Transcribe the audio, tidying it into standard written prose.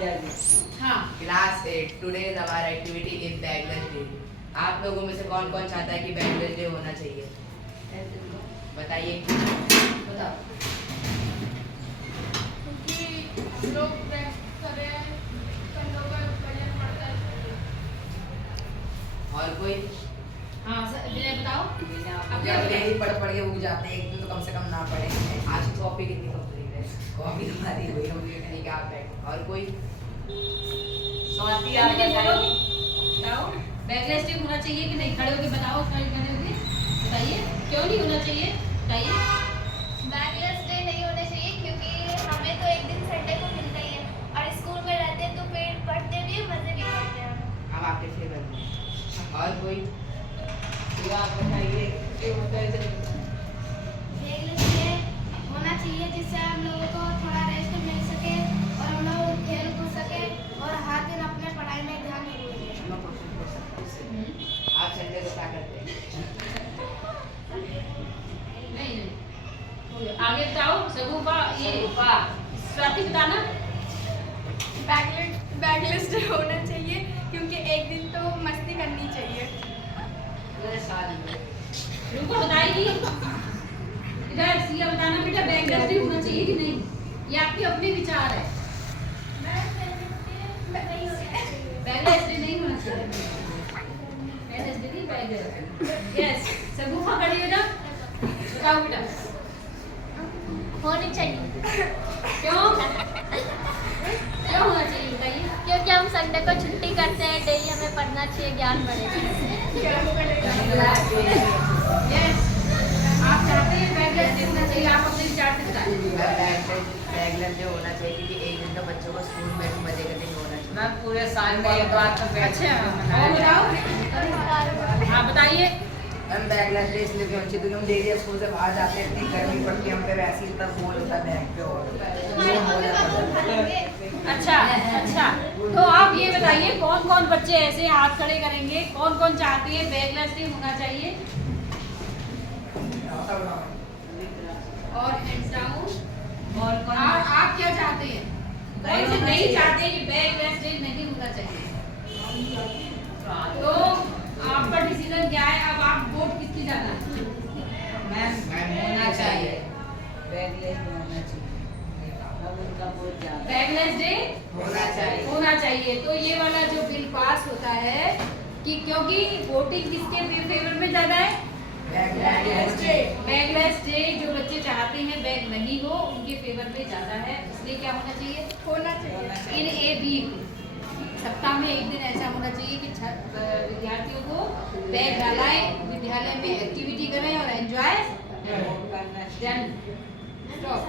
हाँ class 8 today is our activity in bagless day. आप लोगों में से कौन कौन चाहता है कि बैगलेस डे होना चाहिए? बताइए। बताओ। क्योंकि हम लोग रेस्ट करें, कंधों पे वजन पड़ता है। और कोई? हाँ विजय बताओ। अब यही पढ़ के उग जाते हैं, एक दिन तो कम से कम ना पढ़े। आज की कॉपी कितनी कंप्लीट है? कॉपी हमारी हुई होगी नहीं क्या आप बैठो। और कोई? स्वाति आप बताओ बैगलेस डे होना चाहिए कि नहीं? खड़े होके बताओ, खड़े होके बताइए क्यों नहीं होना चाहिए, बताइए। बैगलेस डे नहीं होने चाहिए क्योंकि हमें तो एक दिन संडे को मिलता ही है और स्कूल में रहते हैं तो पेट पढ़ते भी हैं, मजे भी करते हैं। अब आपके फेवर में। और कोई? तो आप बताइए क्यों होता है जब बैगलेस डे होना चाहिए जिससे हम लोगों को थोड़ा रेस्ट मिल सके और हम लोग खेल कूद सके और हर दिन अपने पढ़ाई में ध्यान देंगे। आप संडे को क्या करते हैं? नहीं आगे बताओ। सगुफा ये स्वाति बताना। बैगलेस डे होना चाहिए क्योंकि एक दिन तो मस्ती करनी चाहिए। रुको बताएगी। इधर सिया बताना बेटा बैगलेस डे होना चाहिए कि नहीं? ये आपके अपने विचार है। बैगलेस डे नहीं होना चाहिए। बैगलेस डे नहीं, बैगलेस। यस सगुफा खड़ी हो जा। बताओ बेटा होनी चाहिए। क्यों क्यों होना चाहिए बताइए। क्योंकि हम संडे को छुट्टी करते हैं, डेली हमें पढ़ना चाहिए, ज्ञान बढ़ेगा। यस आप चाहते हैं बैगलेस डे होना चाहिए, आप अपने विचार से बताइए। बैगलेस डे होना चाहिए क्योंकि एक दिन तो बच्चों को स्कूल में भी मजे का दिन होना चाहिए। मैं पूरे साल में एक बार तो अच्छा और बताओ। हाँ बताइए। हम बैगलेस डे इसलिए क्यों चाहिए क्योंकि हम डेली स्कूल से बाहर जाते हैं, इतनी गर्मी पड़ती है हम पे, वैसे ही इतना बोल होता है बैग पे और अच्छा अच्छा तो आप ये बताइए कौन कौन बच्चे ऐसे हाथ खड़े करेंगे, कौन कौन चाहते हैं बैगलेस डे होना चाहिए? और हैंड्स डाउन। और आप क्या चाहते हैं? कौन से नहीं चाहते कि बैगलेस डे नहीं होना चाहिए? तो आपका डिसीजन क्या है? अब आप वोट किसकी जाना है? मैम होना चाहिए, बैगलेस होना चाहिए, अब उनका बहुत ज्यादा बैगलेस डे होना चाहिए। होना चाहिए। तो ये वाला जो बिल पास होता है कि क्योंकि वोटिंग किसके फेवर में ज्यादा है? बैगलेस डे जो बच्चे चाहते हैं बैग नहीं हो उनके फेवर में ज्यादा है, इसलिए क्या होना चाहिए? होना चाहिए। इन ए वीक सप्ताह में एक दिन ऐसा होना चाहिए कि विद्यार्थियों को बैग डालाएं, विद्यालय में एक्टिविटी करें और एंजॉय। करना चाहिए। Done. Stop.